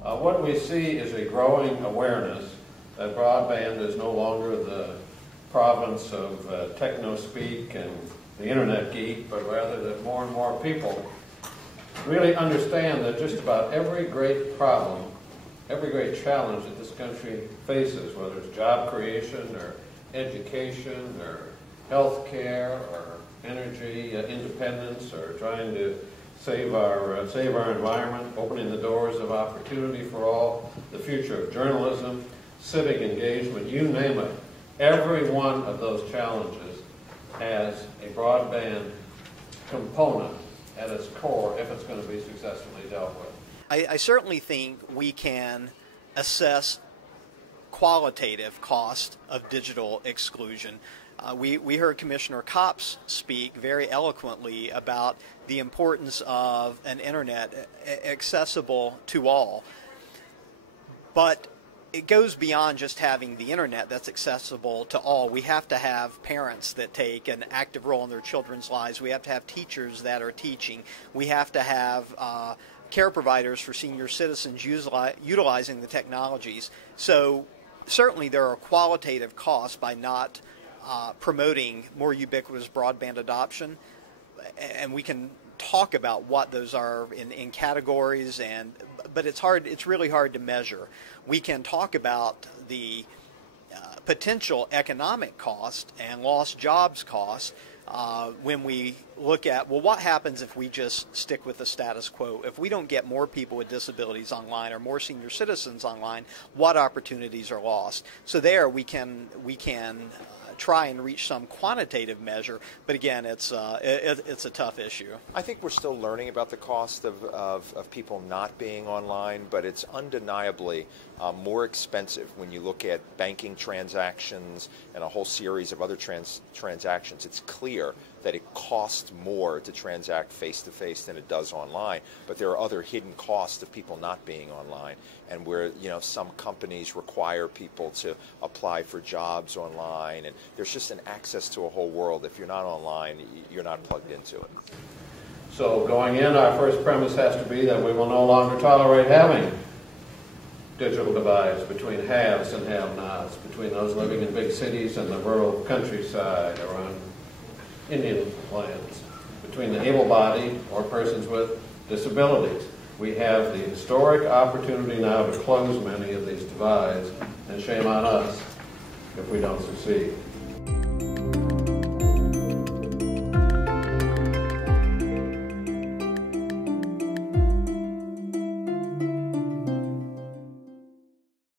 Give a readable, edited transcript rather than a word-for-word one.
What we see is a growing awareness that broadband is no longer the province of techno-speak and the internet geek, but rather that more and more people really understand that just about every great problem, every great challenge that this country faces, whether it's job creation or education or health care or energy independence or trying to save our environment, opening the doors of opportunity for all, the future of journalism, civic engagement, you name it. Every one of those challenges has a broadband component at its core if it's going to be successfully dealt with. I certainly think we can assess qualitative cost of digital exclusion. We heard Commissioner Copps speak very eloquently about the importance of an internet accessible to all. But it goes beyond just having the internet that's accessible to all. We have to have parents that take an active role in their children's lives. We have to have teachers that are teaching. We have to have care providers for senior citizens utilizing the technologies. So certainly there are qualitative costs by not promoting more ubiquitous broadband adoption, and we can talk about what those are in categories, but it's really hard to measure. We can talk about the potential economic cost and lost jobs cost when we look at, well, what happens if we just stick with the status quo? If we don't get more people with disabilities online or more senior citizens online, what opportunities are lost? So there we can try and reach some quantitative measure, but again, it's a tough issue. I think we're still learning about the cost of people not being online, but it's undeniably more expensive when you look at banking transactions and a whole series of other transactions. It's clear that it costs more to transact face-to-face than it does online, but there are other hidden costs of people not being online, and where some companies require people to apply for jobs online, and there's just an access to a whole world. If you're not online, you're not plugged into it. So going in, our first premise has to be that we will no longer tolerate having digital divides between haves and have-nots, between those living in big cities and the rural countryside or on Indian lands, between the able-bodied or persons with disabilities. We have the historic opportunity now to close many of these divides, and shame on us if we don't succeed.